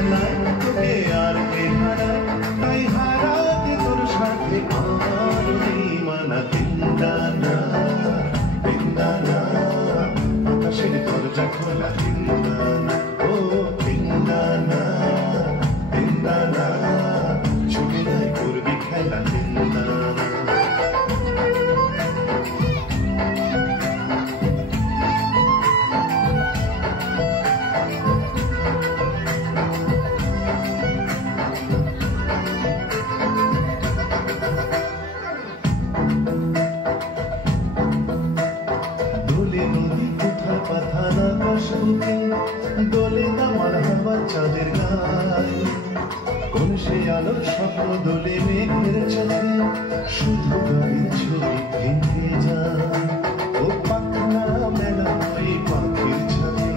খেলায় তোকে আর কে হারায়, তাই হারাতে তোর সাথে আমার মানা। তিনদানা তিনদানা আকাশের দরজা খোলা, তিনদানা ও তিনদানা তিনদানা ছুটে যায় করবি খেলা, তিনদানা। দোলে নদী কোথার পাথার আকাশ বুকে, দোলে আমার হাওয়া চাঁদের গায়ে, কোন সে আলোর স্বপ্ন দোলে মেঘের চোখে, শুধু গাড়ির ছবি ভেঙে যায়। ও পাখনা মেলা ওই পাখির ছাদে,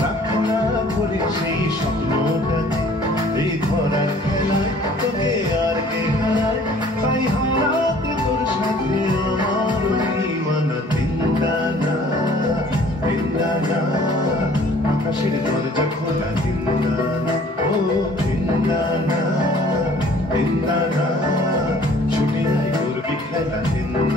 রাখনা করে সেই স্বপ্নটাকে, এই ধরার খেলায় তোকে আর কে হারায়, তাই হারাতে তোর সাথে আমার মানা। তিনদানা তিনদানা আকাশের দরজা খোলা, তিনদানা ও তিনদানা তিনদানা ছুটে যায় করবি খেলা, তিনদানা।